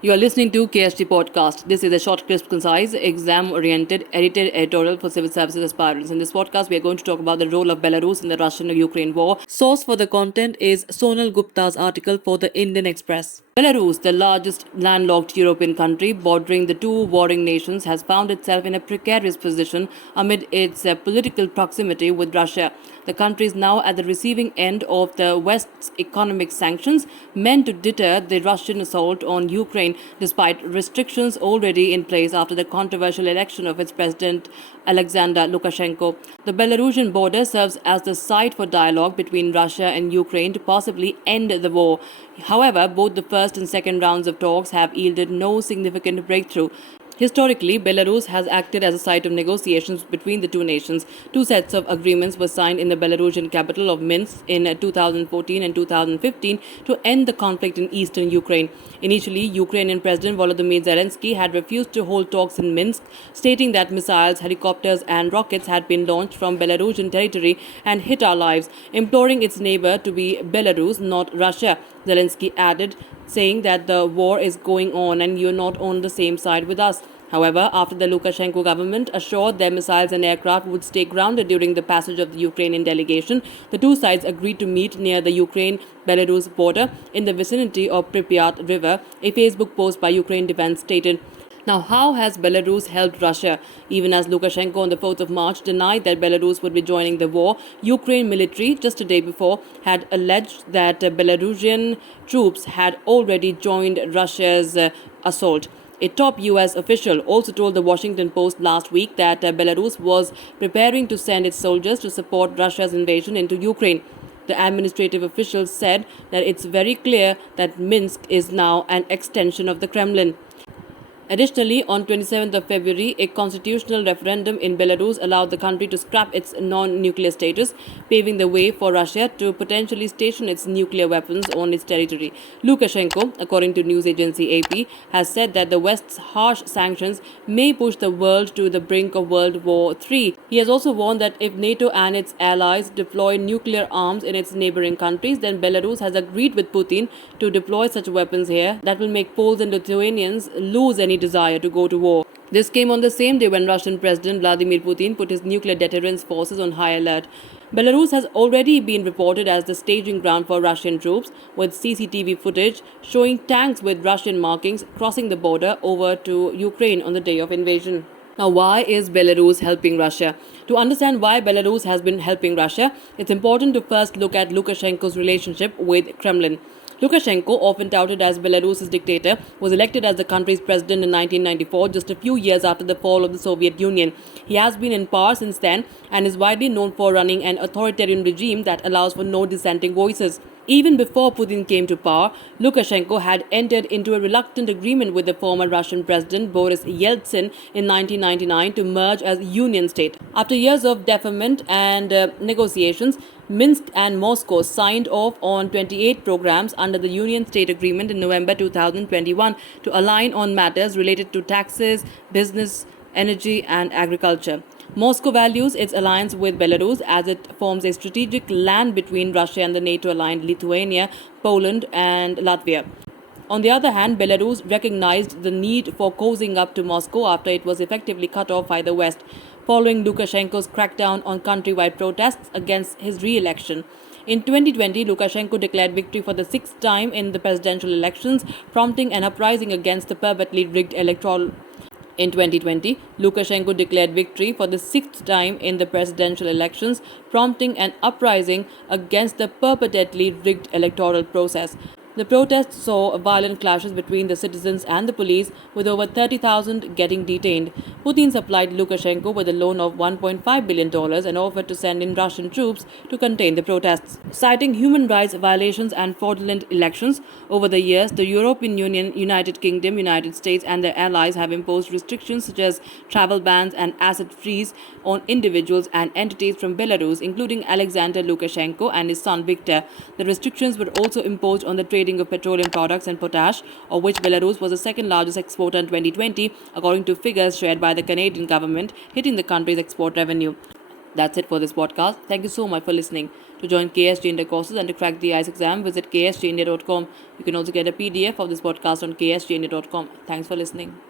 You are listening to KSG Podcast. This is a short, crisp, concise, exam-oriented, edited editorial for civil services aspirants. In this podcast, we are going to talk about the role of Belarus in the Russian-Ukraine war. Source for the content is Sonal Gupta's article for the Indian Express. Belarus, the largest landlocked European country bordering the two warring nations, has found itself in a precarious position amid its political proximity with Russia. The country is now at the receiving end of the West's economic sanctions meant to deter the Russian assault on Ukraine, despite restrictions already in place after the controversial election of its president Alexander Lukashenko. The Belarusian border serves as the site for dialogue between Russia and Ukraine to possibly end the war. However, both the first and second rounds of talks have yielded no significant breakthrough. Historically, Belarus has acted as a site of negotiations between the two nations. Two sets of agreements were signed in the Belarusian capital of Minsk in 2014 and 2015 to end the conflict in eastern Ukraine. Initially, Ukrainian President Volodymyr Zelensky had refused to hold talks in Minsk, stating that missiles, helicopters, and rockets had been launched from Belarusian territory and hit our lives, imploring its neighbor to be Belarus, not Russia. Zelensky added, saying that the war is going on and you're not on the same side with us. However, after the Lukashenko government assured their missiles and aircraft would stay grounded during the passage of the Ukrainian delegation, the two sides agreed to meet near the Ukraine-Belarus border in the vicinity of Pripyat River, a Facebook post by Ukraine Defense stated. Now, how has Belarus helped Russia? Even as Lukashenko on the 4th of March denied that Belarus would be joining the war, Ukraine military just a day before had alleged that Belarusian troops had already joined Russia's assault. A top U.S. official also told the Washington Post last week that Belarus was preparing to send its soldiers to support Russia's invasion into Ukraine. The administrative official said that it's very clear that Minsk is now an extension of the Kremlin. Additionally, on 27th of February, a constitutional referendum in Belarus allowed the country to scrap its non-nuclear status, paving the way for Russia to potentially station its nuclear weapons on its territory. Lukashenko, according to news agency AP, has said that the West's harsh sanctions may push the world to the brink of World War III. He has also warned that if NATO and its allies deploy nuclear arms in its neighboring countries, then Belarus has agreed with Putin to deploy such weapons here that will make Poles and Lithuanians lose any desire to go to war. This came on the same day when Russian President Vladimir Putin put his nuclear deterrence forces on high alert. Belarus has already been reported as the staging ground for Russian troops, with CCTV footage showing tanks with Russian markings crossing the border over to Ukraine on the day of invasion. Now, why is Belarus helping Russia? To understand why Belarus has been helping Russia, it's important to first look at Lukashenko's relationship with Kremlin. Lukashenko, often touted as Belarus's dictator, was elected as the country's president in 1994, just a few years after the fall of the Soviet Union. He has been in power since then and is widely known for running an authoritarian regime that allows for no dissenting voices. Even before Putin came to power, Lukashenko had entered into a reluctant agreement with the former Russian president Boris Yeltsin in 1999 to merge as union state. After years of deferment and negotiations, Minsk and Moscow signed off on 28 programs under the Union State Agreement in November 2021 to align on matters related to taxes, business, energy, and agriculture. Moscow values its alliance with Belarus as it forms a strategic land between Russia and the NATO-aligned Lithuania, Poland, and Latvia. On the other hand, Belarus recognized the need for cozying up to Moscow after it was effectively cut off by the West, following Lukashenko's crackdown on countrywide protests against his re-election. In 2020, Lukashenko declared victory for the sixth time in the presidential elections, prompting an uprising against the perpetually rigged electoral. In 2020, Lukashenko declared victory for the sixth time in the presidential elections, prompting an uprising against the perpetually rigged electoral process. The protests saw violent clashes between the citizens and the police, with over 30,000 getting detained. Putin supplied Lukashenko with a loan of $1.5 billion and offered to send in Russian troops to contain the protests. Citing human rights violations and fraudulent elections, over the years, the European Union, United Kingdom, United States, and their allies have imposed restrictions such as travel bans and asset freeze on individuals and entities from Belarus, including Alexander Lukashenko and his son Viktor. The restrictions were also imposed on the trading of petroleum products and potash, of which Belarus was the second largest exporter in 2020, according to figures shared by the Canadian government, hitting the country's export revenue. That's it for this podcast. Thank you so much for listening. To join KSG India courses and to crack the ICE exam, visit ksgindia.com. You can also get a PDF of this podcast on ksgindia.com. Thanks for listening.